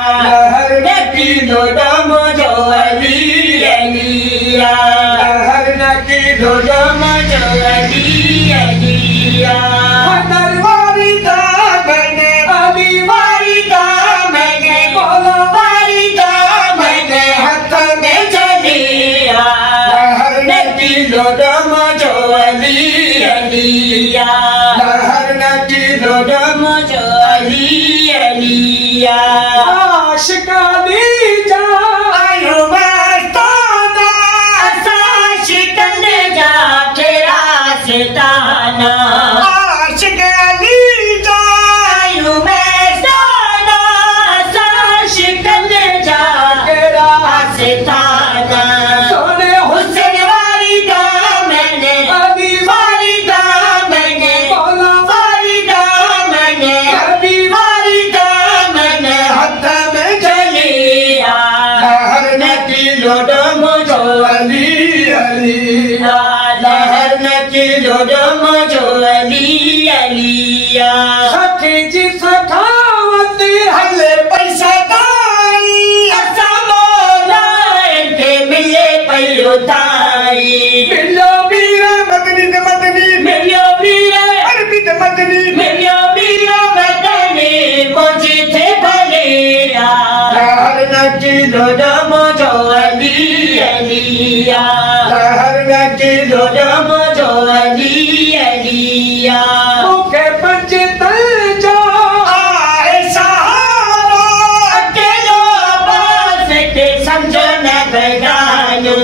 लहर न किलो दम जो अली अलिया लहर न किलो दम जो अली अलिया दरबारी दा मैंने अली वारी दा मैंने बोलो वारी दा मैंने हाथ में जलिया लहर न किलो दम जो अली अलिया लहर न किलो दम जो अली अलिया आशिकानी जा आयो मस्ताना असा शिकन जा के रास्ताना आशिकानी जा आयो मस्ताना असा शिकन जा के रास्ताना सोने हुसैन वाली दा मैंने अली वाली दा मैंने बोला वाली दा मैंने अली वाली दा मैंने हाथ में जलिया लहर न किलो दम जो अली अलिया लहर न किलो दम जो अली अलिया सखी जी सखावत हले पैसा दाई असा मौला के मिले पैयो दाई मिलो मीरा मदनी ने मदनी मिलो मीरा अरबी ने मदनी मिलो मीरा मदनी मुझे थे भलिया लहर न किलो दम जो अली अलिया लहर न किलो दम जो अली अलिया मुखे पंजे तल जो आए सहारा अकेलो बास के समझो न बेगानो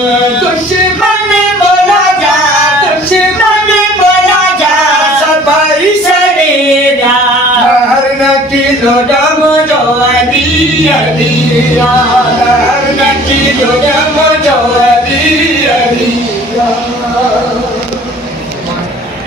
दुश्मन बोला जा दुश्मन बोला जा सबाई सरेरा लहर न किलो दम जो अली अलिया लहर न किलो दम